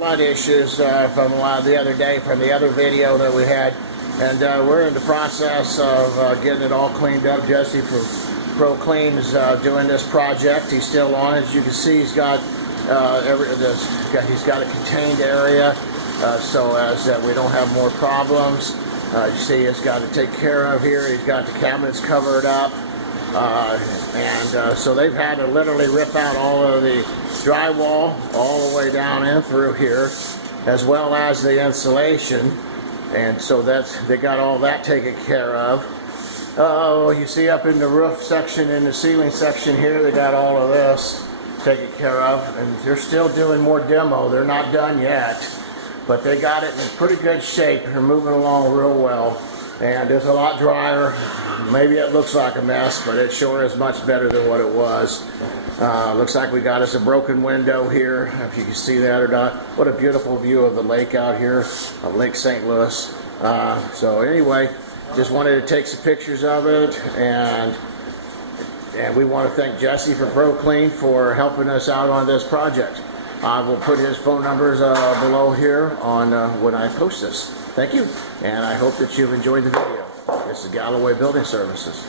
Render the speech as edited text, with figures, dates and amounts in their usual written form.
Flood issues from the other day from the other video that we had, and we're in the process of getting it all cleaned up. Jesse from ProClean is doing this project. He's still on it. As you can see, he's got he's got a contained area so as that we don't have more problems. You see, it's got to take care of here. He's got the cabinets covered up. So they've had to literally rip out all of the drywall all the way down in through here, as well as the insulation, and so they got all that taken care of. Oh, you see up in the roof section, in the ceiling section here, they got all of this taken care of, and they're still doing more demo. They're not done yet, but they got it in pretty good shape. They're moving along real well. And it's a lot drier. Maybe it looks like a mess, but it sure is much better than what it was. Looks like we got us a broken window here, if you can see that or not. What a beautiful view of the lake out here, of Lake St. Louis. So anyway, just wanted to take some pictures of it, and we want to thank Jesse from ProClean for helping us out on this project. I will put his phone numbers below here on when I post this. Thank you, and I hope that you've enjoyed the video. This is Galloway Building Services.